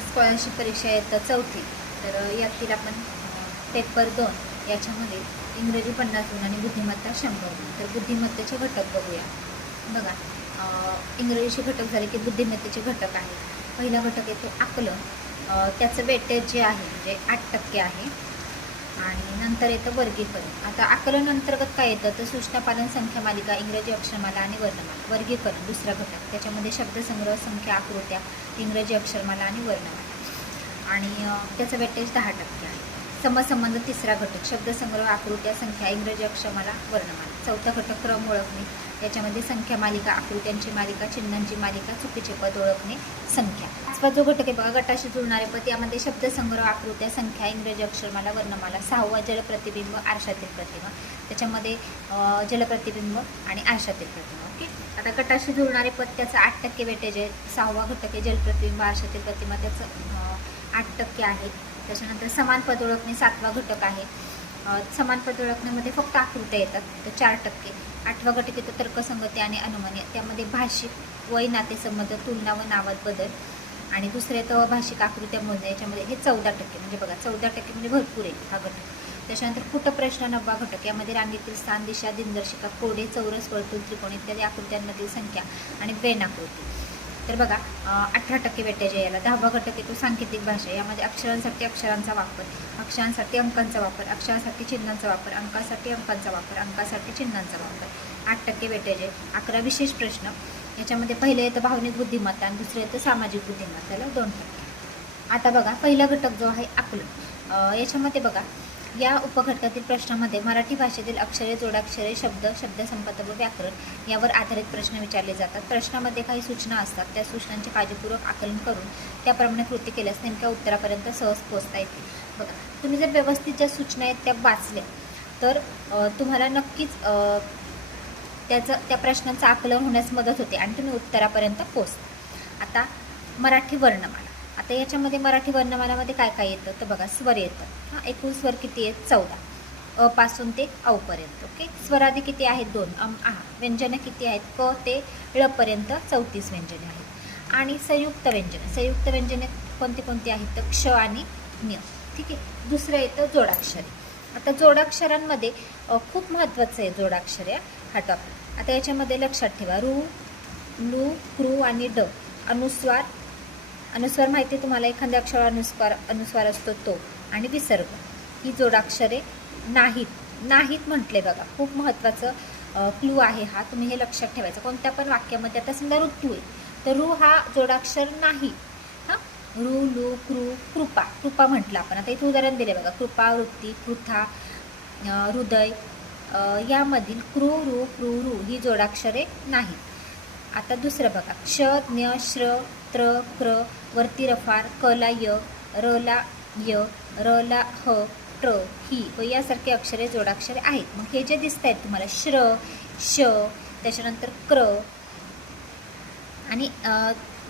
Scholarship परीक्षा येतं चौथी, तर यातील आपण पेपर 2 याच्यामध्ये इंग्रजी 50 गुण आणि बुद्धिमत्ता 100 गुण. तर बुद्धिमत्तेचे घटक बघूया. बघा, इंग्रजीचे घटक झाले की बुद्धिमत्तेचे घटक आहेत. पहिला घटक येतो आकलन. त्याचं वेटेज जे आहे म्हणजे 8% आहे. आणि नंतर येतं वर्गीकरण. आता आकलन अंतर्गत काय येतं तर सूचना पालन, संख्या मालिका, इंग्रजी अक्षरमाला आणि वर्णमाला. वर्गीकरण दुसरा घटक, त्याच्यामध्ये शब्दसंग्रह, संख्या, आकृत्या, इंग्रजी अक्षरमाला आणि वर्णमाला. आणि त्याचं वेटेज 10% आहे. समसंबंध तिसरा घटक, शब्दसंग्रह, आकृत्या, संख्या, इंग्रजी अक्षरमाला, वर्णमाला. चौथा घटक क्रम ओळखणे, याच्यामध्ये संख्या मालिका, आकृत्यांची मालिका, चिन्हांची मालिका, चुकीचे पद ओळखणे, संख्या. पाचवा जो घटक आहे बघा, गटाशी जुळणारे पद, यामध्ये शब्दसंग्रह, आकृत्या, संख्या, इंग्रजी अक्षरमाला, वर्णमाला. सहावा जलप्रतिबिंब, आरशातील प्रतिमा, त्याच्यामध्ये जलप्रतिबिंब आणि आरशातील प्रतिमा. ओके. आता गटाशी जुळणारे पद, त्याचं 8% वेटेज आहे. सहावा घटक आहे जलप्रतिबिंब, आरशातील प्रतिमा, त्याचं 8% आहे. त्याच्यानंतर समान पद ओळखणे 7वा घटक आहे. समान पद ओळखण्यामध्ये फक्त आकृत्या येतात, तर 4%. 8वा घटक येतो तर्कसंगती आणि अनुमाने, त्यामध्ये भाषिक, वय, नातेसंबंध, तुलना व नावात बदल. आणि दुसरे तर अभाषिक आकृत्या मोजणे, याच्यामध्ये हे 14%. म्हणजे बघा 14% म्हणजे भरपूर आहे हा घटक. त्याच्यानंतर कुटप्रश्न 9वा घटक, यामध्ये रांगेतील स्थान, दिशा, दिनदर्शिका, कोडे, चौरस, वर्तुळ, त्रिकोण इत्यादी आकृत्यांमधील संख्या आणि वेन आकृती. तर बघा 18% वेटेज आहे याला. 10वा घटक येतो सांकेतिक भाषा, यामध्ये अक्षरांसाठी अक्षरांचा वापर, अक्षरांसाठी अंकांचा वापर, अक्षरांसाठी चिन्हांचा वापर, अंकासाठी अंकांचा वापर, अंकासाठी चिन्हांचा वापर. 8% वेटेज आहे. 11 विशेष प्रश्न, याच्यामध्ये पहिलं येतं भावनिक बुद्धिमत्ता आणि दुसरं येतं सामाजिक बुद्धिमत्ता, त्याला 2%. आता बघा पहिला घटक जो आहे आकलन, याच्यामध्ये बघा या उपघटकातील प्रश्नामध्ये मराठी भाषेतील अक्षरे, जोडाक्षरे, शब्द, शब्दसंपदा व व्याकरण यावर आधारित प्रश्न विचारले जातात. प्रश्नामध्ये काही सूचना असतात, त्या सूचनांचे काळजीपूर्वक आकलन करून त्याप्रमाणे कृती केल्यास नेमक्या उत्तरापर्यंत सहज पोहोचता येते. बघा, तुम्ही जर व्यवस्थित ज्या सूचना आहेत त्या वाचल्या तर तुम्हाला नक्कीच त्या प्रश्नांचं आकलन होण्यास मदत होते आणि तुम्ही उत्तरापर्यंत पोहोचता. आता मराठी वर्णमाला, आता याच्यामध्ये मराठी वर्णमालामध्ये काय काय येतं तर बघा स्वर येतं. एकूण स्वर किती आहेत 14, अ पासून ते औ पर्यंत. ओके. स्वरादी किती आहेत 2, आहा. व्यंजनं किती आहेत क ते ळ पर्यंत 34 व्यंजने आहेत. आणि संयुक्त व्यंजने कोणती कोणती आहेत तर क्ष आणि ञ. ठीक आहे. दुसरं येतं जोडाक्षरे. आता जोडाक्षरांमध्ये खूप महत्त्वाचं आहे जोडाक्षरे हा टॉपिक. आता याच्यामध्ये लक्षात ठेवा रू, लू, क्रू आणि ड. अनुस्वार माहिती तुम्हाला, एखाद्या अक्षरावर अनुस्वार असतो तो. आणि विसर्ग ही जोडाक्षरे नाहीत म्हटले बघा. खूप महत्त्वाचं क्लू आहे हा, तुम्ही हे लक्षात ठेवायचं कोणत्या पण वाक्यामध्ये. आता समजा ऋतू आहे तर रू हा जोडाक्षर नाही. रू, लू, क्रू, कृपा म्हटलं आपण. आता इथे उदाहरण दिले बघा, कृपा, वृत्ती, पृथा, हृदय, यामधील क्रू, रू, क्रू, रू ही जोडाक्षरे नाही. आता दुसरं बघा, क्ष, ज्ञ, श्र, त्र, क्र, वरती रफार, क ला य, र ला य, र ला ह, ट, ही व यासारखे अक्षरे जोडाक्षरे आहेत. मग हे जे दिसत आहेत तुम्हाला श्र, श, त्याच्यानंतर क्र आणि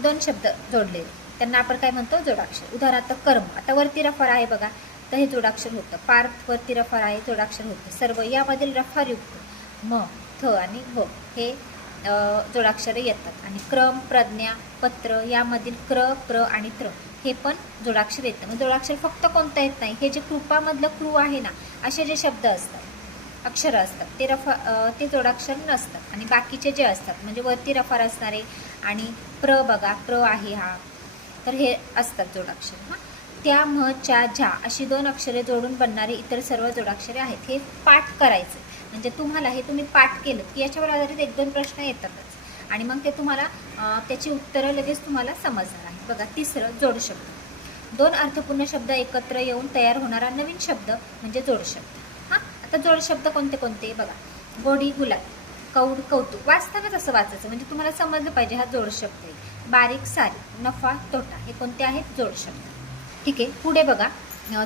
2 शब्द जोडलेले, त्यांना आपण काय म्हणतो जोडाक्षर. उदाहरणार्थ कर्म. आता वरती रफार आहे बघा, तर हे जोडाक्षर होतं. पार्थ वरती रफार आहे, जोडाक्षर होतं. सर्व यामधील रफारयुक्त म, थ आणि व हे जोडाक्षरे येतात. आणि क्रम, प्रज्ञा, पत्र यामधील क्र, प्र आणि त्र हे पण जोडाक्षर येतं. मग जोडाक्षर फक्त कोणतं येत नाही, हे जे कृपामधलं क्रू आहे ना, असे जे शब्द असतात, अक्षरं असतात ते जोडाक्षर नसतात. आणि बाकीचे जे असतात म्हणजे वरती रफार असणारे आणि प्र बघा, प्र आहे हा, तर हे असतात जोडाक्षर. त्या, म, च्या, झा अशी 2 अक्षरे जोडून बनणारे इतर सर्व जोडाक्षरे आहेत. हे पाठ करायचं म्हणजे तुम्हाला हे तुम्ही पाठ केलं की याच्यावर आधारित 1-2 प्रश्न येतातच आणि मग ते तुम्हाला त्याची उत्तरं लगेच तुम्हाला समजणार आहे. बघा तिसरं जोडशब्द. 2 अर्थपूर्ण शब्द एकत्र येऊन तयार होणारा नवीन शब्द म्हणजे जोडशब्द. आता जोडशब्द कोणते कोणते बघा, गोडी, गुलाब, कौड, कौतुक. वाचतानाच असं वाचायचं म्हणजे तुम्हाला समजलं पाहिजे हा जोडशब्द आहे. बारीक, सारी, नफा, तोटा हे कोणते आहेत जोडशब्द. ठीक आहे. पुढे बघा,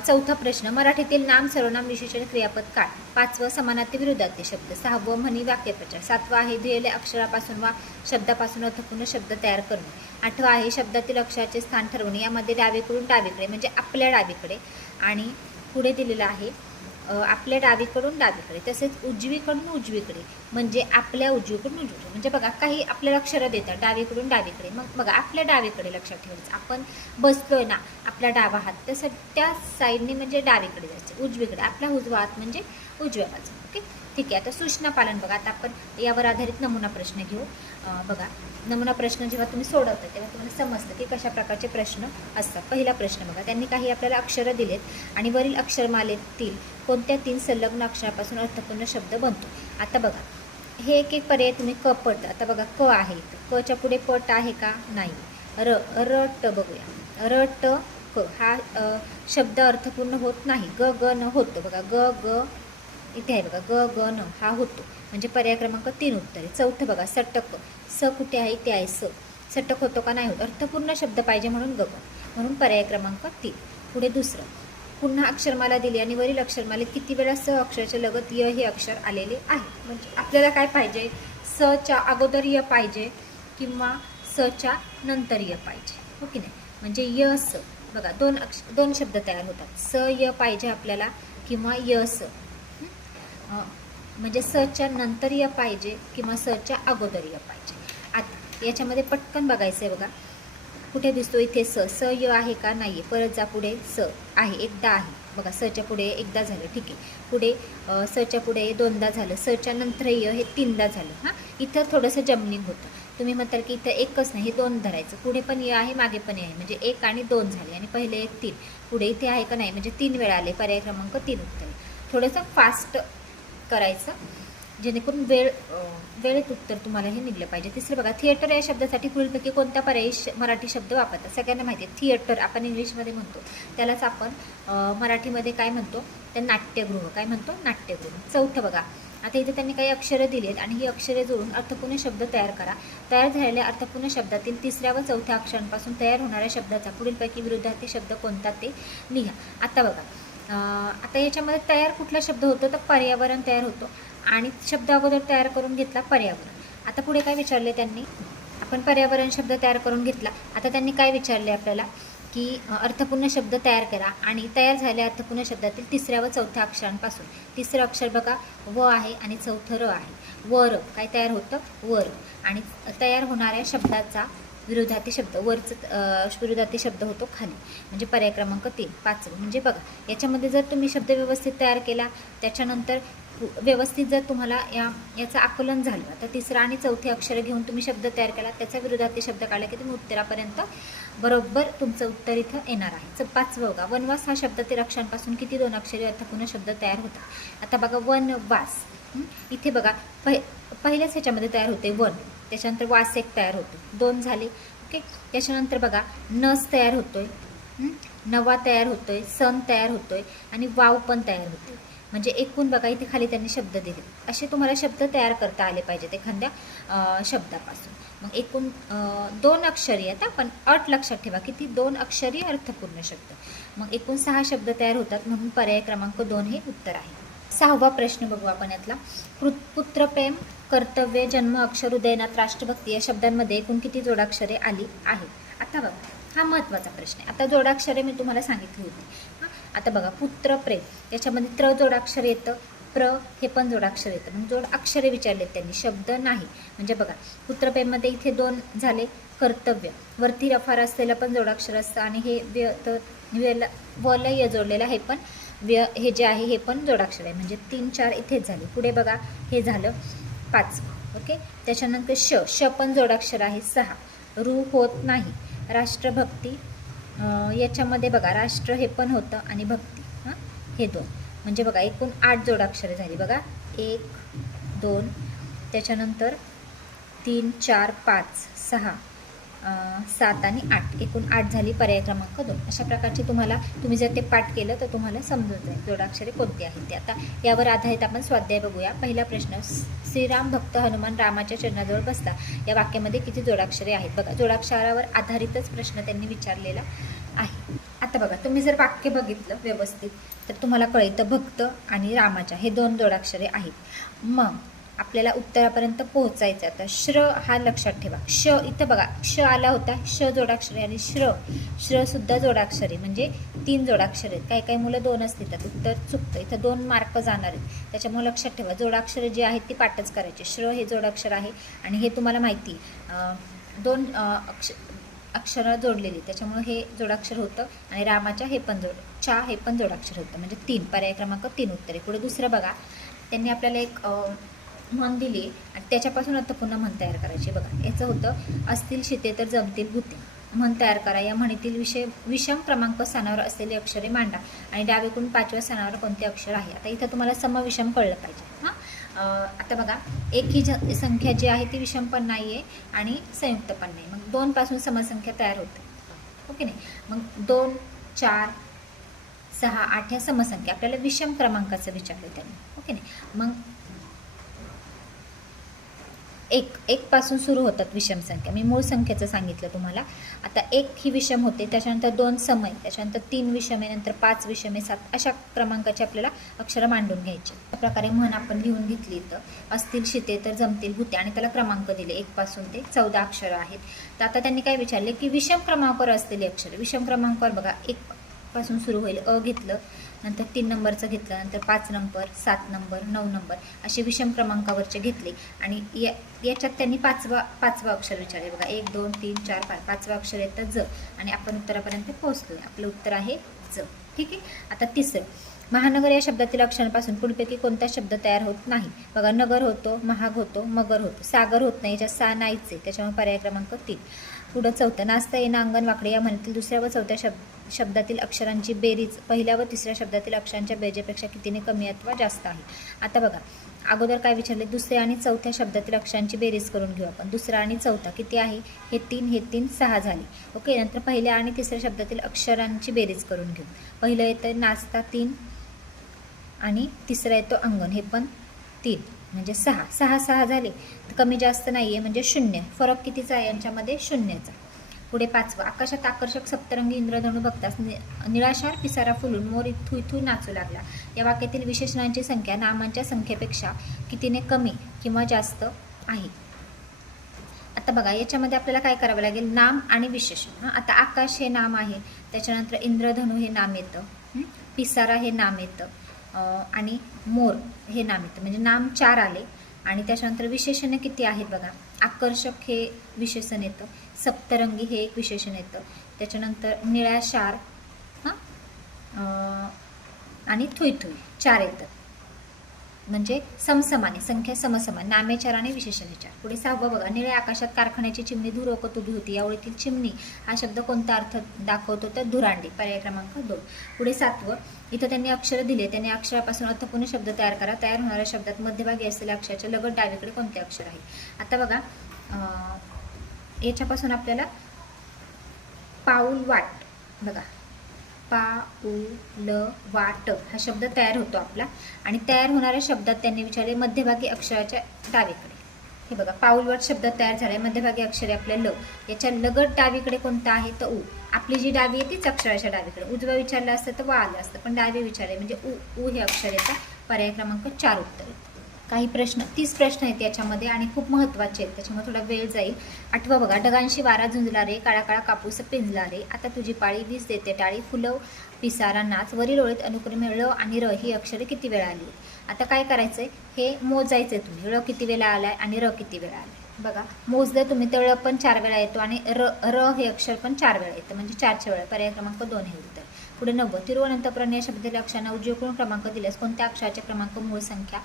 चौथा प्रश्न, मराठीतील नाम, सर्वनाम, विशेषण, क्रियापद काढ. 5वं समानार्थी विरुद्धार्थी शब्द. 6वं म्हणी, वाक्यप्रचार. 7वं आहे दिलेल्या अक्षरापासून वा शब्दापासून अर्थपूर्ण शब्द तयार करणे. 8वं आहे शब्दातील अक्षराचे स्थान ठरवणे, यामध्ये डावीकडून डावीकडे म्हणजे आपल्या डावीकडे. आणि पुढे दिलेलं आहे आपल्या डावीकडून डावीकडे, तसेच उजवीकडून उजवीकडे म्हणजे आपल्या उजवीकडून उजवीकडे. म्हणजे बघा काही आपल्याला अक्षरं देतात डावीकडून डावीकडे. मग बघा आपल्या डावीकडे लक्षात ठेवायचं. आपण बसलोय ना, आपला डावा हात तसं त्या साईडने म्हणजे डावीकडे जायचं, उजवीकडे आपला उजवा हात म्हणजे उजव्या बाजू. ओके, ठीक आहे. आता सूचना पालन बघा. आता आपण यावर आधारित नमुना प्रश्न घेऊ. बघा, नमुना प्रश्न जेव्हा तुम्ही सोडवता तेव्हा तुम्हाला समजतं की कशा प्रकारचे प्रश्न असतात. पहिला प्रश्न बघा, त्यांनी काही आपल्याला अक्षरं दिलेत आणि वरील अक्षरमालेतील कोणत्या 3 संलग्न अक्षरापासून अर्थपूर्ण शब्द बनतो. आता बघा हे एक एक पर्याय तुम्ही क पट. आता बघा क आहे इथं, कच्या पुढे पट आहे का? नाही. र ट बघूया, र ट क हा शब्द अर्थपूर्ण होत नाही. ग ग न होतो बघा, ग ग इथे आहे बघा, ग ग न हा होतो. म्हणजे पर्याय क्रमांक 3 उत्तर आहे. चौथं बघा, सटक, स कुठे आहे? इथे आहे स. सटक होतो का? नाही होत. अर्थपूर्ण शब्द पाहिजे म्हणून ग ग, म्हणून पर्याय क्रमांक 3. पुढे दुसरं, पुन्हा अक्षरमाला दिली आणि वरील अक्षरमालेत किती वेळा स अक्षराच्या लगत य हे अक्षर आलेले आहे. म्हणजे आपल्याला काय पाहिजे? स च्या अगोदर य पाहिजे किंवा स च्या नंतर य पाहिजे, हो की नाही? म्हणजे य स बघा दोन शब्द तयार होतात. स य पाहिजे आपल्याला किंवा य स. म्हणजे स च्या नंतर य पाहिजे किंवा स च्या अगोदर य पाहिजे. आता याच्यामध्ये पटकन बघायचं आहे बघा, कुठे दिसतो? इथे स. स य आहे का? नाही आहे. परत जा पुढे, स आहे, एकदा आहे बघा. स च्या पुढे एकदा झालं, ठीक आहे. पुढे स च्या पुढे दोनदा झालं, स च्या नंतर य हे 3दा झालं. हां, इथं थोडंसं जमलिंग होतं. तुम्ही म्हणताल की इथं एकच नाही, हे 2 धरायचं. पुढे पण य आहे, मागे पण य आहे, म्हणजे 1 आणि 2 झाले आणि पहिले 1 3. पुढे इथे आहे का? नाही, म्हणजे 3 वेळा आले. पर्याय क्रमांक 3 उत्तर. थोडंसं फास्ट करायचं जेणेकरून वेळेत उत्तर तुम्हाला हे निघलं पाहिजे. तिसरं बघा, थिएटर या शब्दासाठी पुढीलपैकी कोणत्या पर्यायी मराठी शब्द वापरतात? सगळ्यांना माहिती आहे थिएटर आपण इंग्लिशमध्ये म्हणतो, त्यालाच आपण मराठीमध्ये काय म्हणतो? तर नाट्यगृह. काय म्हणतो? नाट्यगृह. चौथं बघा, आता इथे त्यांनी काही अक्षरं दिली आहेत आणि ही अक्षरे जोडून अर्थपूर्ण शब्द तयार करा. तयार झालेल्या अर्थपूर्ण शब्दातील 3ऱ्या व 4थ्या अक्षरांपासून तयार होणाऱ्या शब्दाचा पुढीलपैकी विरुद्धार्थी शब्द कोणता ते लिहा. आता बघा, आता याच्यामध्ये तयार कुठला शब्द होतो? तर पर्यावरण तयार होतो आणि शब्द अगोदर तयार करून घेतला पर्यावरण. आता पुढे काय विचारले त्यांनी? आपण पर्यावरण शब्द तयार करून घेतला. आता त्यांनी काय विचारले आपल्याला की अर्थपूर्ण शब्द तयार करा आणि तयार झालेल्या अर्थपूर्ण शब्दातील 3ऱ्या व 4थ्या अक्षरांपासून. 3रं अक्षर बघा व आहे आणि 4थं र आहे. वर काय तयार होतं? वर. आणि तयार होणाऱ्या शब्दाचा विरोधार्थी शब्द, वरचं विरोधार्थी शब्द होतो खाली, म्हणजे पर्याय क्रमांक 3. 5. म्हणजे बघा याच्यामध्ये जर तुम्ही शब्द व्यवस्थित तयार केला, त्याच्यानंतर व्यवस्थित जर तुम्हाला याचं आकलन झालं, तर 3रं आणि 4थी अक्षरं घेऊन तुम्ही शब्द तयार केला, त्याचा विरोधार्थी शब्द काढला की तुम्ही उत्तरापर्यंत बरोबर तुमचं उत्तर इथं येणार आहे. 5वं बघा, वनवास हा शब्द 13 अक्षरांपासून किती 2 अक्षरी अर्थपूर्ण शब्द तयार होतात? आता बघा वनवास, इथे बघा पहिल्याच ह्याच्यामध्ये तयार होते वन, त्याच्यानंतर वास एक तयार होतो, 2 झाले. ओके, त्याच्यानंतर बघा नस तयार होतोय, नवा तयार होतोय, सण तयार होतोय आणि वाव पण तयार होतोय. म्हणजे एकूण बघा इथे खाली त्यांनी शब्द दिले, असे तुम्हाला शब्द तयार करता आले पाहिजेत एखाद्या शब्दापासून. मग एकूण 2 अक्षरी आहेत, पण अट लक्षात ठेवा किती 2 अक्षरी अर्थपूर्ण शब्द. मग एकूण 6 शब्द तयार होतात, म्हणून पर्याय क्रमांक 2 हे उत्तर आहे. 6वा प्रश्न बघू आपण यातला. पुत्रप्रेम, कर्तव्य, जन्म, अक्षर, उदयनाथ, राष्ट्रभक्ती या शब्दांमध्ये एकूण किती जोडाक्षरे आली आहेत? आता बघा हा महत्त्वाचा प्रश्न आहे. आता जोडाक्षरे मी तुम्हाला सांगितली होती. आता बघा पुत्रप्रेम, त्याच्यामध्ये त्र जोडाक्षर येतं, प्र हे पण जोडाक्षर येतं, म्हणजे जोड अक्षरे विचारलेत त्यांनी, शब्द नाही. म्हणजे बघा पुत्रप्रेममध्ये इथे 2 झाले. कर्तव्य वरती रफार असलेलं पण जोडाक्षर असतं आणि हे वलय जोडलेलं हे पण हे जे आहे हे पण जोडाक्षर आहे, म्हणजे 3 4 इथेच झाले. पुढे बघा हे झालं 5. ओके, त्याच्यानंतर श पण जोडाक्षर आहे 6. रू होत नाही. राष्ट्रभक्ती याच्यामध्ये बघा राष्ट्र हे पण होतं आणि भक्ती हे 2, म्हणजे बघा एकूण 8 जोडाक्षरे झाली बघा. 1 2 त्याच्यानंतर 3 4 5 6 7 आणि 8, एकूण 8 झाली. पर्याय क्रमांक 2. अशा प्रकारचे तुम्ही जर ते पाठ केलं तर तुम्हाला समजून जाईल जोडाक्षरे कोणती आहेत ते. आता यावर आधारित आपण स्वाध्याय बघूया. पहिला प्रश्न, श्रीराम भक्त हनुमान रामाच्या चरणाजवळ बसला या वाक्यामध्ये किती जोडाक्षरे आहेत? बघा जोडाक्षरावर आधारितच प्रश्न त्यांनी विचारलेला आहे. आता बघा तुम्ही जर वाक्य बघितलं व्यवस्थित तर तुम्हाला कळतं भक्त आणि रामाच्या हे 2 जोडाक्षरे आहेत. मग आपल्याला उत्तरापर्यंत पोहोचायचं. आता श्र हा लक्षात ठेवा. श इथं बघा, श आला होता, श जोडाक्षर आहे, आणि श्र सुद्धा जोडाक्षर आहे, म्हणजे 3 जोडाक्षर आहेत. काही काही मुलं 2च लिहितात, उत्तर चुकतं. इथं 2 मार्क जाणार आहेत. त्याच्यामुळे लक्षात ठेवा, जोडाक्षर जी आहेत ती पाठच करायची. श्र हे जोडाक्षर आहे, आणि हे तुम्हाला माहिती 2 अक्षरं जोडलेली, त्याच्यामुळे हे जोडाक्षर होतं. आणि रामाच्या हे पण चा हे पण जोडाक्षर होतं, म्हणजे 3. पर्याय क्रमांक 3 उत्तर आहे. पुढे दुसरं बघा, त्यांनी आपल्याला एक म्हण दिली आणि त्याच्यापासून आता पुन्हा म्हण तयार करायची. बघा, याचं होतं, असतील शिते तर जमतील भूते. म्हण तयार करा. या म्हणीतील विषम क्रमांक स्थानावर असलेली अक्षरे मांडा आणि डावीकडून 5व्या स्थानावर कोणते अक्षर आहे. आता इथं तुम्हाला समविषम कळलं पाहिजे. आता बघा, एक ही संख्या जी आहे ती विषम पण नाही आहे आणि संयुक्त पण नाही. मग 2 पासून समसंख्या तयार होते, ओके नाही. मग 2, 4, 6, 8 ह्या समसंख्या आपल्याला विषम क्रमांकाचं विचारलं त्यांनी, ओके नाही. मग 1 पासून सुरू होतात विषम संख्या. मी मूळ संख्येचं सांगितलं तुम्हाला. आता 1 ही विषम होते, त्याच्यानंतर 2 समय, त्याच्यानंतर 3 विषमे, नंतर 5 विषमे, 7 अशा क्रमांकाचे आपल्याला अक्षरं मांडून घ्यायचे. अशा प्रकारे म्हण आपण लिहून घेतली. तर असतील शिते तर जमतील भूते, आणि त्याला क्रमांक दिले 1 पासून ते 14 अक्षरं आहेत. तर आता त्यांनी काय विचारले की विषम क्रमांकावर असलेली अक्षरं. विषम क्रमांकावर बघा, 1 पासून सुरू होईल, अ घेतलं, नंतर 3 नंबरचं घेतलं, नंतर 5 नंबर, 7 नंबर, 9 नंबर असे विषम क्रमांकावरचे घेतले. आणि याच्यात त्यांनी पाचवा अक्षर विचारले. बघा, 1, 2, 3, 4, 5 पाचवं अक्षर येतं ज, आणि आपण उत्तरापर्यंत पोहोचलोय. आपलं उत्तर आहे ज. ठीक आहे. आता तिसरं, महानगर या शब्दातील अक्षरांपासून पुढपैकी कोणता शब्द तयार होत नाही. बघा, नगर होतो, महाग होतो, मगर होतो, सागर होत नाही, याच्यात सा नाहीच आहे, त्याच्यामुळे पर्याय क्रमांक 3. पुढं चौथं, नाचता येणं अंगण वाकडे या म्हणीतील दुसऱ्या व चौथ्या शब्दातील अक्षरांची बेरीज पहिल्या व तिसऱ्या शब्दातील अक्षरांच्या बेरजेपेक्षा कितीने कमी अथवा जास्त आहे. आता बघा, अगोदर काय विचारले, दुसऱ्या आणि चौथ्या शब्दातील अक्षरांची बेरीज करून घेऊ आपण. दुसरा आणि चौथा किती आहे, हे 3 6 झाले, ओके. नंतर पहिल्या आणि तिसऱ्या शब्दातील अक्षरांची बेरीज करून घेऊ. पहिलं येतं नाचता 3, आणि तिसरा येतो अंगण, हे पण 3, म्हणजे 6 झाले. तर कमी जास्त नाही आहे, म्हणजे 0. फरक कितीचा आहे यांच्यामध्ये, 0चा. पुढे 5वं, आकाशात आकर्षक सप्तरंगी इंद्रधनू बघताच निळाशार पिसारा फुलून मोर इथू नाचू लागला. या वाक्यातील विशेषणांची संख्या नामांच्या संख्येपेक्षा कितीने कमी किंवा जास्त आहे. आता बघा, याच्यामध्ये आपल्याला काय करावं लागेल, नाम आणि विशेषण. आता आकाश हे नाम आहे, त्याच्यानंतर इंद्रधनू हे नाम येतं, पिसारा हे नाम येतं, आणि मोर हे नाम येतं, म्हणजे नाम 4 आले. आणि त्याच्यानंतर विशेषण किती आहेत बघा, आकर्षक हे विशेषण येतं, सप्तरंगी हे एक विशेषण येतं, त्याच्यानंतर निळाशार आणि थुई 4 येतं, म्हणजे समसमाने, संख्या समसमान, नामे 4 आणि विशेषणे 4. पुढे 6वं बघा, निळ्या आकाशात कारखान्याची चिमणी धूर ओकत उभी होती. या ओळीतील चिमणी हा शब्द कोणता अर्थ दाखवतो, तर धुरांडी, पर्याय क्रमांक 2. पुढे 7वं, इथं त्यांनी अक्षर दिले, त्यांनी अक्षरापासून अर्थपूर्ण शब्द तयार करा. तयार होणाऱ्या शब्दात मध्यभागी असलेल्या अक्षराच्या लगत डावीकडे कोणते अक्षर आहे. आता बघा, याच्यापासून आपल्याला पाऊल वाट, बघा, पाऊल वाट हा शब्द तयार होतो आपला. आणि तयार होणाऱ्या शब्दात त्यांनी विचारले मध्यभागी अक्षराच्या डावीकडे. हे बघा, पाऊलवाट शब्द तयार झालाय, मध्यभागी अक्षर आहे आपल्या ल, याच्या लगत डावीकडे कोणता आहे, तर उ. आपली जी डावी आहे तीच अक्षराच्या डावीकडे. उजवं विचारलं असतं तर वा आलं असतं, पण डावी विचारले म्हणजे उ हे अक्षर येतं. पर्याय क्रमांक 4 उत्तर येतं. काही प्रश्न, 30 प्रश्न आहेत याच्यामध्ये आणि खूप महत्त्वाचे आहेत, त्याच्यामुळे थोडा वेळ जाईल. 8वं बघा, ढगांशी वारा झुंजला रे, काळा काळा कापूस पिंजला रे, आता तुझी पाळी, वीज देते टाळी, फुलव पिसारा नाच, वरील ओळीत अनुक्रमे ळ आणि र ही अक्षरे किती वेळा आली. आता काय करायचंय, हे मोजायचंय तुम्ही, ळ किती वेळा आलाय आणि र किती वेळा आलाय. बघा, मोजलं तुम्ही तर ळ पण 4 वेळा येतो आणि र हे अक्षर पण 4 वेळा येतं, म्हणजे 4च्या वेळा. पर्याय क्रमांक 2 हे उत्तर. पुढे 9वं, तिरुवनंतपुरम या शब्दातील अक्षरांना उजवीकडून क्रमांक दिल्यास कोणत्या अक्षराचे क्रमांक मूळ संख्या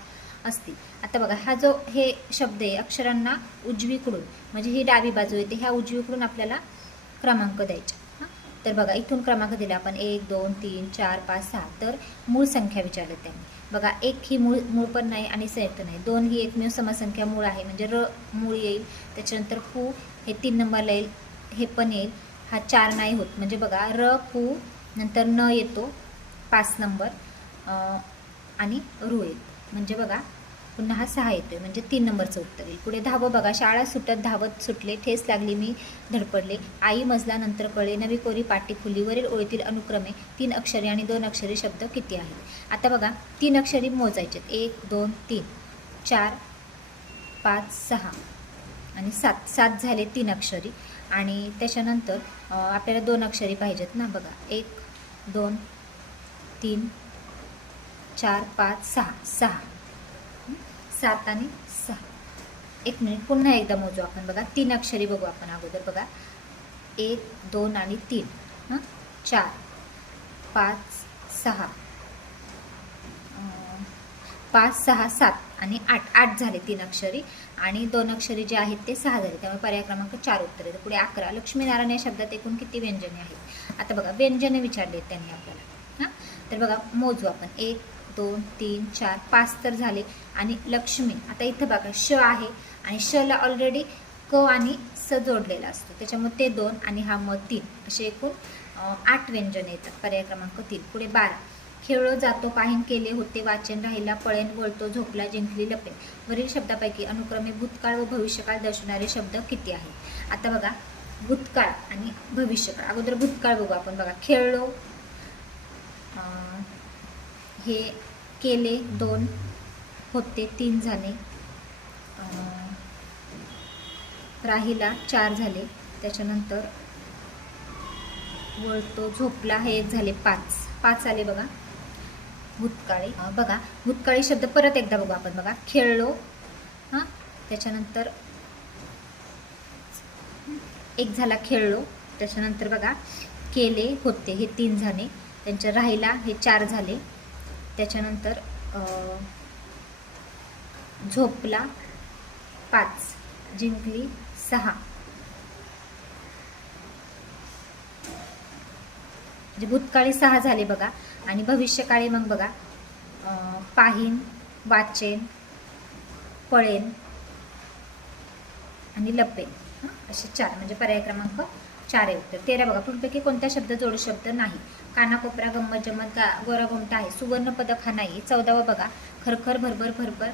असतील. आता बघा, हा जो हे शब्द आहे अक्षरांना उजवीकडून, म्हणजे ही डावी बाजू येते, ह्या उजवीकडून आपल्याला क्रमांक द्यायचे. तर बघा, इथून क्रमांक दिला आपण 1 2 3 4 5 6. तर मूळ संख्या विचारले त्यांनी. बघा, 1 ही मूळ पण नाही आणि संयुक्त नाही. 2 ही एकमेव समसंख्या मूळ आहे, म्हणजे र मूळ येईल. त्याच्यानंतर पू हे 3 नंबरला येईल, हे पण येईल. हा 4 नाही होत, म्हणजे बघा, र पू नंतर न येतो 5 नंबर, आणि रू येईल, म्हणजे बघा पुन्हा हा 6 येतोय, म्हणजे 3 नंबरचं उत्तर येईल. पुढे 10वं बघा, शाळा सुटत धावत सुटले, ठेस लागली मी धडपडले, आई मजला नंतर कळे, नवी कोरी पाटी फुली. वरील ओळीतील अनुक्रमे 3 अक्षरी आणि 2 अक्षरी शब्द किती आहेत. आता बघा, 3 अक्षरी मोजायचे, 1 2 3 4 5 6 आणि 7 7 झाले 3 अक्षरी. आणि त्याच्यानंतर आपल्याला 2 अक्षरी पाहिजेत ना. बघा 1 2 3 4 5 6 6 7 आणि 6. एक मिनिट, पुन्हा एकदा मोजू आपण. बघा 3 अक्षरी बघू आपण अगोदर. बघा 1 2 आणि 3 4 5 6 5 6 7 आणि 8 8 झाले 3 अक्षरी. आणि 2 अक्षरी जे आहेत ते 6 झाले. त्यामुळे पर्याय क्रमांक 4 उत्तर आहे. पुढे 11. लक्ष्मीनारायण या शब्दात एकूण किती व्यंजने आहेत? आता बघा व्यंजने विचारले आहेत त्यांनी आपल्याला. तर बघा मोजू आपण. 1 2 3 4 5 तर झाले. आणि लक्ष्मी, आता इथं बघा श आहे आणि शला ऑलरेडी क आणि स जोडलेला असतो, त्याच्यामुळे ते 2 आणि हा म 3 असे एकूण 8 व्यंजने येतात. पर्याय क्रमांक 3. पुढे 12. खेळलो जातो, पाहीन केले होते, वाचन राहिला, पळेन वळतो, झोपला, जिंकली, लपेन. वरील शब्दापैकी अनुक्रमे भूतकाळ व भविष्यकाळ दर्शवणारे शब्द किती आहेत? आता बघा भूतकाळ आणि भविष्यकाळ. अगोदर भूतकाळ बघू आपण. बघा खेळलो, हे केले 2, होते 3 झाले, राहिला 4 झाले, त्याच्यानंतर वळतो झोपला हे 1 झाले, 5 आले बघा भूतकाळी. बघा भूतकाळी शब्द परत एकदा बघू आपण. बघा खेळलो, त्याच्यानंतर 1 झाला खेळलो, त्याच्यानंतर बघा केले होते हे 3 झाले, त्यांच्या राहिला हे 4 झाले, त्याच्यानंतर झोपला 5, जिंकली 6. म्हणजे भूतकाळी 6 झाले बघा. आणि भविष्यकाळी मग बघा पाहीन, वाचेन, पळेन आणि लपेन असे 4. म्हणजे पर्याय क्रमांक 4 आहे उत्तर. 13 बघा पुढपैकी कोणता शब्द जोड शब्द नाही? कानाकोपरा, गंमत जमत, गोरागोमटा आहे, सुवर्ण पदक हा नाही. 14 बघा खरखर, भरभर, भरभर,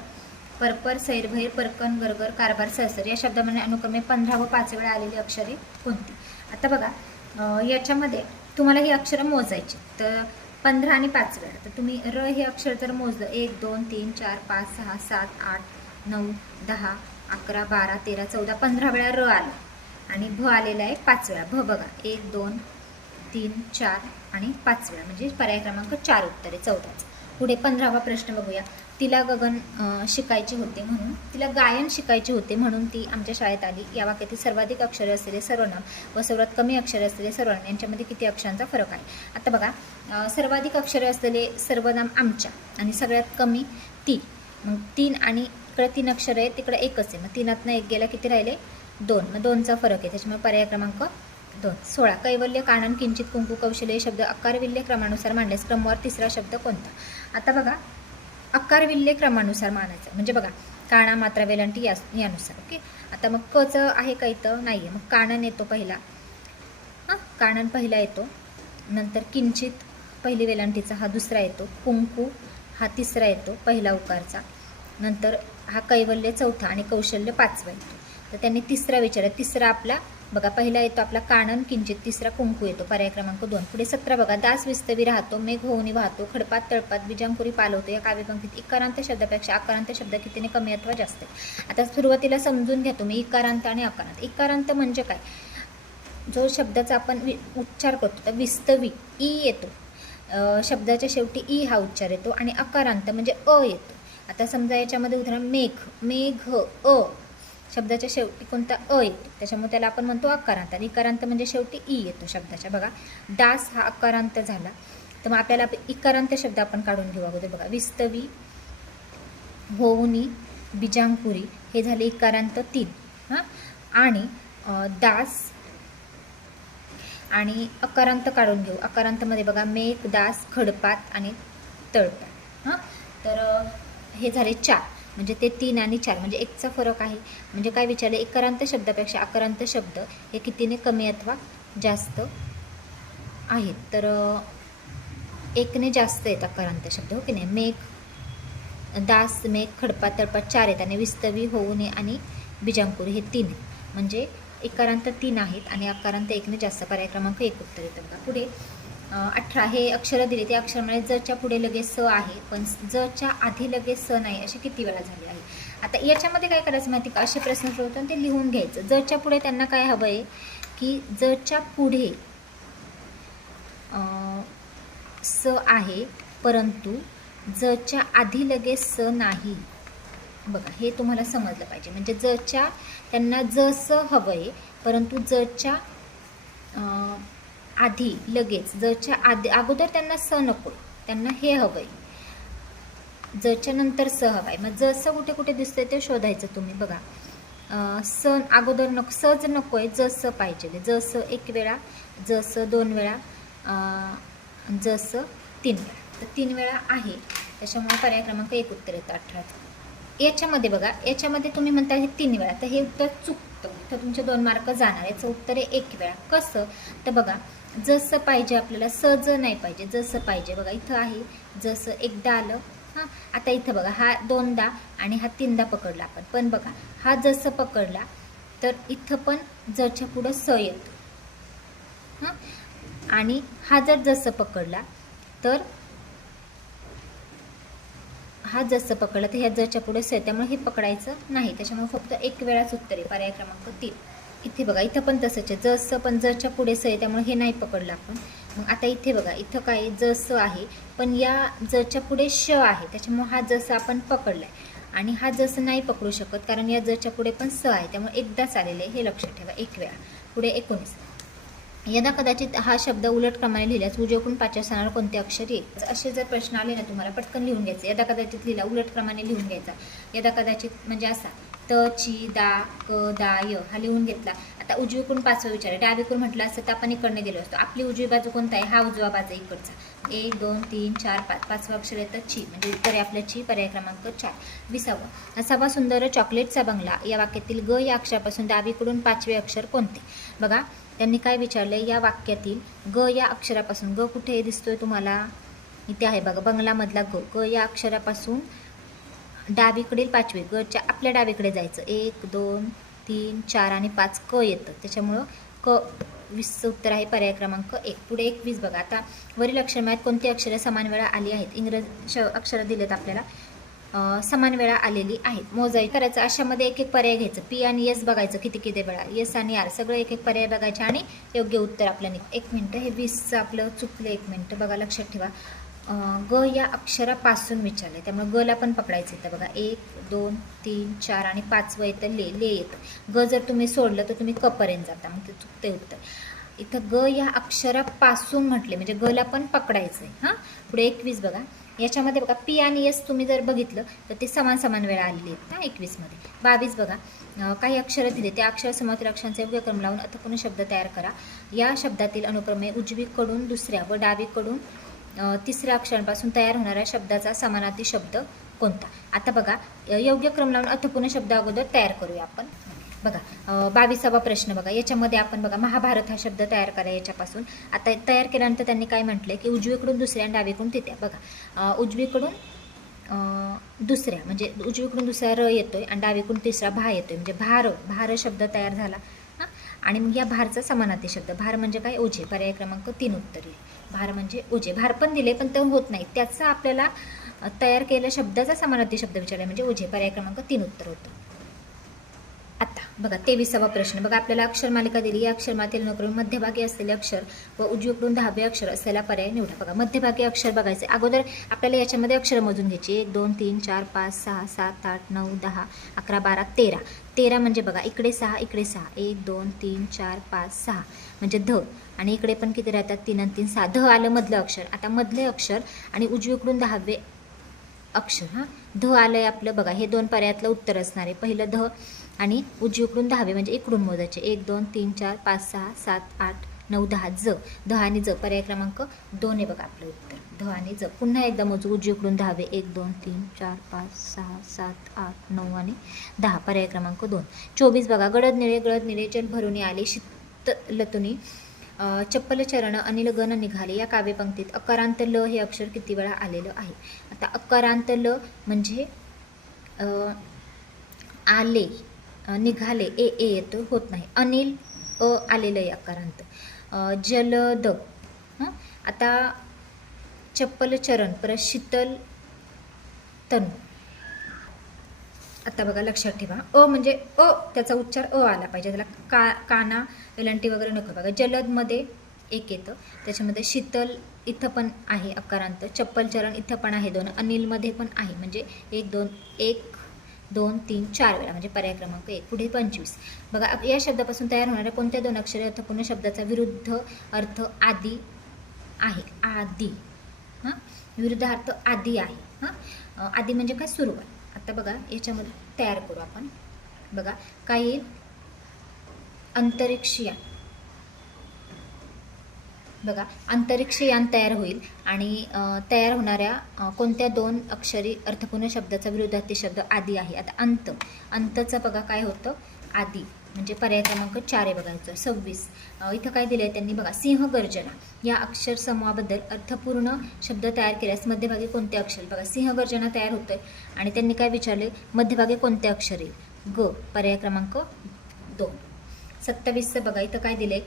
परपर, सैरभैर, परकन, गरगर, कारभार, सहसर या शब्दामध्ये अनुक्रमे 15 व 5 वेळा आलेली अक्षरे कोणती? आता बघा याच्यामध्ये तुम्हाला ही अक्षरं मोजायची. तर 15 आणि 5 वेळा. तर तुम्ही र हे अक्षर जर मोजलं 1 2 3 4 5 6 7 8 9 10 11 12 13 14 15 वेळा र आलं. आणि भ आलेला आहे 5 वेळा. भ बघा 1 2 3 4 आणि 5 वेळा. म्हणजे पर्याय क्रमांक 4 उत्तर आहे 14चं. पुढे 15वा प्रश्न बघूया. तिला गगन शिकायचे होते म्हणून, तिला गायन शिकायचे होते म्हणून ती आमच्या शाळेत आली. या वाक्यातील सर्वाधिक अक्षरे असलेले सर्वनाम व सर्वात कमी अक्षरे असलेले सर्वनाम यांच्यामध्ये किती अक्षरांचा फरक आहे? आता बघा सर्वाधिक अक्षरे असलेले सर्वनाम आमच्या आणि सगळ्यात कमी ती. मग 3 आणि इकडे 3 अक्षरं आहेत, तिकडे एकच आहे. मग 3तनं 1 गेला, किती राहिले? 2. मग 2चा फरक आहे, त्याच्यामुळे पर्याय क्रमांक 2. 16 कैवल्य, कानन, किंचित, कुंकू, कौशल्य हे शब्द अकारविल्य क्रमानुसार मांडल्यास क्रमवार तिसरा शब्द कोणता? आता बघा अकारविल्य क्रमानुसार मानायचं म्हणजे बघा काणा, मात्रा, वेलांटी यानुसार. ओके. आता मग कचं आहे का इथं? नाही आहे. मग कानन येतो पहिला, कानन पहिला येतो, नंतर किंचित पहिली वेलांटीचा हा दुसरा येतो, कुंकू हा तिसरा येतो पहिला उकारचा, नंतर हा कैवल्य चौथा आणि कौशल्य 5वा येतो. तर त्यांनी तिसरा विचारला. तिसरा आपला बघा पहिला येतो आपला कानन, किंचित, तिसरा कुंकू येतो, पर्याय क्रमांक 2. पुढे 17 बघा दास विस्तवी राहतो, मेघ होऊनी वाहतो, खडपात तळपात, बीजांकुरी पालवतो या काव्यपंक्तीत इकारांत शब्दापेक्षा आकारांत शब्द कितीने कमी अथवा जास्त आहे? आता सुरुवातीला समजून घ्या तुम्ही इकारांत आणि अकारांत. इकारांत म्हणजे काय? जो शब्दाचा आपण उच्चार करतो तर विस्तवी ई येतो, शब्दाच्या शेवटी ई हा उच्चार येतो, आणि अकारांत म्हणजे अ येतो. आता समजा याच्यामध्ये उदाहरण मेघ, मेघ अ शब्दाच्या शेवटी कोणता अ येतो, त्याच्यामुळे त्याला आपण म्हणतो अकारांत. आणि इकारांत म्हणजे शेवटी ई येतो शब्दाच्या. बघा दास हा अकारांत झाला, तर मग आपल्याला इकारांत शब्द आपण काढून घेऊ अगोदर. बघा विस्तवी, होऊनी, बीजांकुरी हे झाले इकारांत 3. आणि दास आणि अकारांत काढून घेऊ. अकारांतमध्ये बघा मेघ, दास, खडपात आणि तळपात. तर हे झाले 4. म्हणजे ते 3 आणि 4 म्हणजे 1चा फरक आहे. म्हणजे काय विचारले? इकारांत शब्दापेक्षा आकारांत शब्द हे कितीने कमी अथवा जास्त आहेत? तर 1ने जास्त आहेत आकारांत शब्द, हो की नाही? मेघ, दास, मेघ, खडपात, तळपात 4 आहेत आणि विस्तवी, होऊने आणि बीजांकुरी हे 3 आहेत. म्हणजे इकारांत 3 आहेत आणि आकारांत 1ने जास्त. पर्याय क्रमांक 1 उत्तर येतं बघा. पुढे 18 हे अक्षरं दिले. ते अक्षर म्हणजे जच्या पुढे लगेच स आहे, पण जच्या आधी लगेच स नाही असे किती वेळा झाले आहे? आता याच्यामध्ये काय करायचं माहिती का, असे प्रश्न सोडवतात ते लिहून घ्यायचं. जच्या पुढे त्यांना काय हवं आहे की जच्या पुढे स आहे परंतु जच्या आधी लगेच स नाही. बघा हे तुम्हाला समजलं पाहिजे. म्हणजे जच्या त्यांना जसं हवं आहे परंतु जच्या आधी लगेच जच्या आधी अगोदर त्यांना स नको, त्यांना हे हवं आहे, जच्या नंतर स हवं आहे. मग जसं कुठे कुठे दिसतंय ते शोधायचं तुम्ही. बघा स अगोदर नको, सच नको आहे, जसं पाहिजे. जसं एक वेळा, जसं दोन वेळा, जसं तीन वेळा. तर तीन वेळा आहे त्याच्यामुळे पर्याय क्रमांक 1 उत्तर येतं 18. याच्यामध्ये बघा, याच्यामध्ये तुम्ही म्हणता हे 3 वेळा, तर हे उत्तर चुकतं. तर तुमचे 2 मार्क जाणार. याचं उत्तर आहे 1 वेळा. कसं तर बघा, जसं पाहिजे आपल्याला, सहज नाही पाहिजे, जसं पाहिजे. बघा इथं आहे जसं, एकदा आलं. हां, आता इथं बघा हा 2दा आणि हा 3दा पकडला आपण. पण बघा हा जसं पकडला तर इथं पण जच्या पुढं स येतो. हां, आणि हा जर जसं पकडला तर हा जसं पकडला तर ह्या जच्या पुढे स, त्यामुळे हे पकडायचं नाही. त्याच्यामुळे फक्त 1 वेळाच उत्तर आहे पर्याय क्रमांक 3. इथे बघा इथं पण तसंच आहे, जसं पण जच्या पुढे स आहे त्यामुळे हे नाही पकडलं आपण. मग आता इथे बघा इथं काय जसं आहे पण या जच्या पुढे श आहे त्याच्यामुळे हा जसं आपण पकडला आहे आणि हा जसं नाही पकडू शकत कारण या जच्या पुढे पण स आहे त्यामुळे एकदाच आलेलं आहे. हे लक्षात ठेवा. 1 वेळा. पुढे 19. यदा कदाचित हा शब्द उलट क्रमाने लिहिल्यास उजवीकडून 5व्या स्थानावर कोणते अक्षर येईल. असे जर प्रश्न आले ना तुम्हाला पटकन लिहून घ्यायचं. यदा कदाचित लिहिला उलट क्रमाने लिहून घ्यायचा. यदा कदाचित म्हणजे असा त ची दा क दा य हा लिहून घेतला. आता उजवीकडून 5वं विचार, डावीकडून म्हटलं असतं तर आपण इकडनं गेलो असतो. आपली उजवी बाजू कोणता आहे, हा उजवा बाजू इकडचा. 1 2 3 4 5, 5वं अक्षर येतं ची, म्हणजे उत्तर आहे आपलं ची. पर्याय क्रमांक 4. 20वा, असावा सुंदर चॉकलेटचा बंगला या वाक्यातील ग या अक्षरापासून डावीकडून 5वे अक्षर कोणते. बघा त्यांनी काय विचारलंय, या वाक्यातील ग या अक्षरापासून, ग कुठे दिसतोय तुम्हाला, इथे आहे बघा बंगलामधला ग. ग या अक्षरापासून डावीकडील 5वे, गच्या आपल्या डावीकडे जायचं. 1 2 3 4 आणि 5 क येतं त्याच्यामुळं क. 20चं उत्तर आहे पर्याय क्रमांक 1. पुढे 21 बघा. आता वरील अक्षरमाळ्यात कोणती अक्षरे समान वेळा आली आहेत. इंग्रजी अक्षरं दिलेत आपल्याला, समान वेळा आलेली आहेत. मोजायचं करायचं. अशामध्ये एक एक पर्याय घ्यायचं. पी आणि एस बघायचं किती किती वेळा, एस आणि आर सगळं एक एक पर्याय बघायचे आणि योग्य उत्तर आपलं निघ. 1 मिनटं, हे 20चं आपलं चुकलं. 1 मिनटं बघा, लक्षात ठेवा. ग या अक्षरापासून विचारलं आहे त्यामुळे गला पण पकडायचं येतं बघा. 1 2 3 4 आणि 5वं येतं ले, ले येतं. ग जर तुम्ही सोडलं तर तुम्ही कपर्यंत जाता, मग ते चुकते उत्तर. इथं ग या अक्षरापासून म्हटले म्हणजे गला पण पकडायचं आहे. हां, पुढे 21 बघा. याच्यामध्ये बघा पी आणि एस तुम्ही जर बघितलं तर ते समान समान वेळा आलेले आहेत ना 21मध्ये. 22 बघा. काही अक्षरं दिले, त्या अक्षर समांतर अक्षरांचा योग्य क्रम लावून अर्थपूर्ण शब्द तयार करा. या शब्दातील अनुक्रमे उजवीकडून दुसऱ्या व डावीकडून तिसऱ्या अक्षरांपासून तयार होणाऱ्या शब्दाचा समानार्थी शब्द कोणता. आता बघा योग्य क्रम लावून अर्थपूर्ण शब्द अगोदर तयार करूया आपण. बघा 22वा प्रश्न बघा. याच्यामध्ये आपण बघा महाभारत हा शब्द तयार करा याच्यापासून. आता तयार केल्यानंतर त्यांनी काय म्हटलंय की उजवीकडून दुसऱ्या आणि डावीकडून तिथ्या. बघा उजवीकडून दुसऱ्या म्हणजे उजवीकडून दुसरा र येतोय आणि डावीकडून तिसरा भा येतोय म्हणजे भार, भार शब्द तयार झाला. हां, आणि मग या भारचा समानार्थी शब्द, भार म्हणजे काय, ओझे. पर्याय क्रमांक 3 उत्तर येईल. भार म्हणजे ओझे. भार पण दिले पण ते होत नाही, त्याचा आपल्याला तयार केलेल्या शब्दाचा समानार्थी शब्द विचारला म्हणजे ओझे. पर्याय क्रमांक 3 उत्तर होतं. आता बघा 23वा प्रश्न बघा. आपल्याला अक्षरमालिका दिली. या अक्षरमालेतील अनुक्रमे मध्यभागी असलेले अक्षर व उजवीकडून 10वे अक्षर असलेला पर्याय निवडा. बघा मध्यभागी अक्षर बघायचे. अगोदर आपल्याला याच्यामध्ये अक्षर मोजून घ्यायची. 1 2 3 4 5 6 7 8 9 10 11 12 13. 13 म्हणजे बघा इकडे 6 इकडे 6, 1 2 3 4 5 6 म्हणजे ध. आणि इकडे पण किती राहतात 3 आणि 3 6. ध आलं मधलं अक्षर. आता मधले अक्षर आणि उजवीकडून 10वे अक्षर. हां, ध आलंय आपलं बघा. हे 2 पर्यायातलं उत्तर असणार आहे. पहिलं ध आणि उजवीकडून 10वे म्हणजे इकडून मोजायचे. 1 2 3 4 5 6 7 8 9 10 ज. ध आणि ज. पर्याय क्रमांक 2 आहे बघा आपलं उत्तर. ध आणि ज. पुन्हा एकदा मोजू. उजवीकडून 10वे 1 2 3 4 5 6 7 8 9 आणि 10. पर्याय क्रमांक 2. 24 बघा. गडद निळे जल भरून आले शीतलतुनी चप्पल चरण अनिल गण निघाले. या काव्यपंक्तीत अकारांत ल हे अक्षर किती वेळा आलेलं आहे. आता अकारांत ल म्हणजे आले, निघाले ए ए येतो, होत नाही. अनिल अ आलेलं आहे अकारांत. जलद. हां, आता चप्पल चरण परत शीतल तनू. आता बघा लक्षात ठेवा, अ म्हणजे अ, त्याचा उच्चार अ आला पाहिजे, त्याला काना वेलांटी वगैरे नको. बघा जलदमध्ये एक येतं, त्याच्यामध्ये शीतल इथं पण आहे अकारांत, चप्पल चरण इथं पण आहे 2, अनिलमध्ये पण आहे, म्हणजे 1 2 3 4 वेळा, म्हणजे पर्याय क्रमांक 1. पुढे 25. बघा या शब्दापासून तयार होणाऱ्या कोणत्या 2 अक्षरी अर्थपूर्ण शब्दाचा विरुद्ध अर्थ आदी आहे? आदी, हां, विरुद्ध अर्थ आदी आहे. हां, आदी म्हणजे काय? सुरुवात. आता बघा याच्यामध्ये तयार करू आपण. बघा काय येईल? अंतरिक्षयान. बघा अंतरिक्षयान तयार होईल आणि तयार होणाऱ्या कोणत्या 2 अक्षरी अर्थपूर्ण शब्दाचा विरुद्धार्थी शब्द आदी आहे? आता अंतचं बघा काय होतं? आदी, म्हणजे पर्याय क्रमांक 4 आहे बघायचं. 26. इथं काय दिलं आहे त्यांनी? बघा सिंह गर्जना या अक्षर समूहाबद्दल अर्थपूर्ण शब्द तयार केल्यास मध्यभागी कोणते अक्षर? बघा सिंह गर्जना तयार होतंय आणि त्यांनी काय विचारले? मध्यभागी कोणते अक्षर येईल? ग, पर्याय क्रमांक 2. 27चं बघा इथं काय दिले?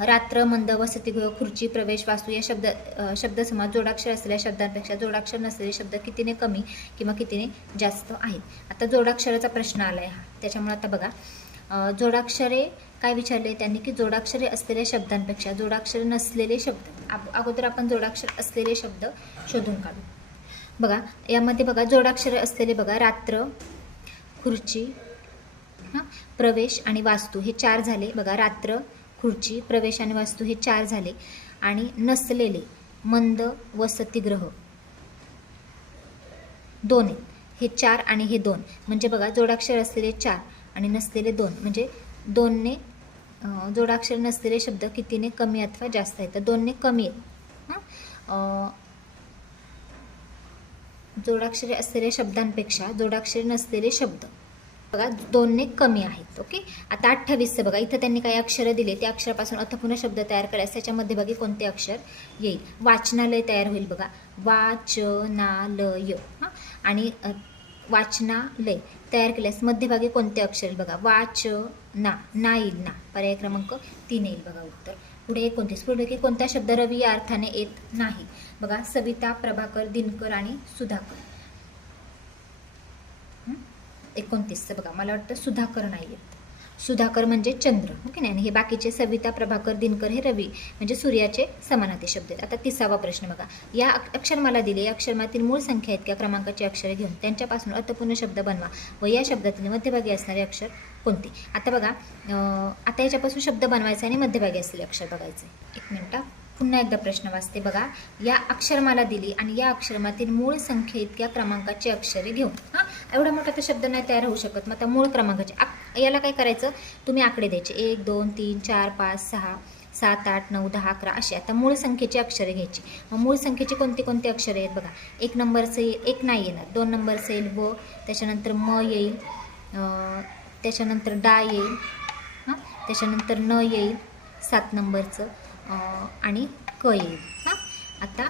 रात्र, मंद, वसतिगृह, खुर्ची, प्रवेश, वास्तू या शब्दसमास जोडाक्षर असलेल्या शब्दांपेक्षा जोडाक्षर नसलेले शब्द कितीने कमी किंवा कितीने जास्त आहेत? आता जोडाक्षराचा प्रश्न आला आहे हा, त्याच्यामुळे आता बघा जोडाक्षरे काय विचारले त्यांनी की जोडाक्षरे असलेल्या शब्दांपेक्षा जोडाक्षरे नसलेले शब्द. अगोदर आपण जोडाक्षर असलेले शब्द शोधून काढू. बघा यामध्ये बघा जोडाक्षरे असलेले बघा रात्र, खुर्ची, हां, प्रवेश आणि वास्तू हे 4 झाले. बघा रात्र, खुर्ची, प्रवेश आणि वास्तू हे 4 झाले. आणि नसलेले मंद, वसतिगृह 2 आहेत. हे 4 आणि हे 2, म्हणजे बघा जोडाक्षर असलेले 4 आणि नसलेले 2, म्हणजे 2ने जोडाक्षर नसलेले शब्द कितीने कमी अथवा जास्त आहेत? तर 2ने कमी आहेत. हां, जोडाक्षरे असलेल्या शब्दांपेक्षा जोडाक्षरे नसलेले शब्द बघा 2ने कमी आहेत. ओके. आता 28चं बघा इथं त्यांनी काही अक्षरं दिले, त्या अक्षरापासून अर्थपूर्ण शब्द तयार करायचे, त्याच्या मध्यभागी कोणते अक्षर येईल? वाचनालय तयार होईल. बघा वाचनालय. हां, आणि वाचनालय तयार केल्यास मध्यभागी कोणते अक्षर येईल? बघा ना येईल. ना, पर्याय क्रमांक 3 येईल बघा उत्तर. पुढे 29. पुढे की कोणता शब्द रवी या अर्थाने येत नाही? बघा सविता, प्रभाकर, दिनकर आणि सुधाकर. 29चं बघा मला वाटतं सुधाकर नाही आहेत. सुधाकर म्हणजे चंद्र, ओके नाही, आणि हे बाकीचे सविता, प्रभाकर, दिनकर हे रवी म्हणजे सूर्याचे समानार्थी शब्द आहेत. आता 30वा प्रश्न बघा, या अक्षरमाला दिली, या अक्षरमातील मूळ संख्या इतक्या क्रमांकाची अक्षरे घेऊन त्यांच्यापासून अर्थपूर्ण शब्द बनवा व या शब्दातील मध्यभागी असणारे अक्षर कोणते? आता बघा आता याच्यापासून शब्द बनवायचा आणि मध्यभागी असलेले अक्षर बघायचे. 1 मिनिट पुन्हा एकदा प्रश्न वाचते. बघा या अक्षरमाला दिली आणि या अक्षरमातील मूळ संख्ये इतक्या क्रमांकाची अक्षरे घेऊन. हां, एवढा मोठा तर शब्द नाही तयार होऊ शकत. मग आता मूळ क्रमांकाचे याला काय करायचं? तुम्ही आकडे द्यायचे 1 2 3 4 5 6 7 8 9 10 11 असे. आता मूळ संख्येची अक्षरे घ्यायची. मग मूळ संख्येचे कोणते कोणते अक्षरे आहेत? बघा 1 नंबरचं येईल, 1 नाही येणार. 2 नंबरचं येईल व, त्याच्यानंतर म येईल, त्याच्यानंतर डा येईल, हां, त्याच्यानंतर न येईल 7 नंबरचं, आणि क येईल. हां, आता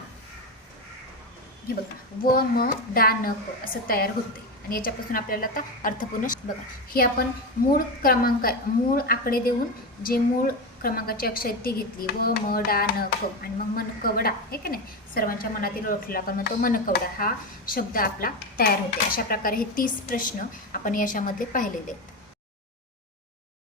हे बघा व, म, डा, न, क असं तयार होते आणि याच्यापासून आपल्याला आता अर्थपूर्ण बघा हे आपण मूळ आकडे देऊन जे मूळ क्रमांकाची अक्षर ती घेतली व, म, डा, न, क आणि मग मनकवडा हे की नाही सर्वांच्या मनातील ओळखलेला आपण म्हणतो मनकवडा हा शब्द आपला तयार होते. अशा प्रकारे हे 30 प्रश्न आपण याच्यामध्ये पाहिलेले आहेत.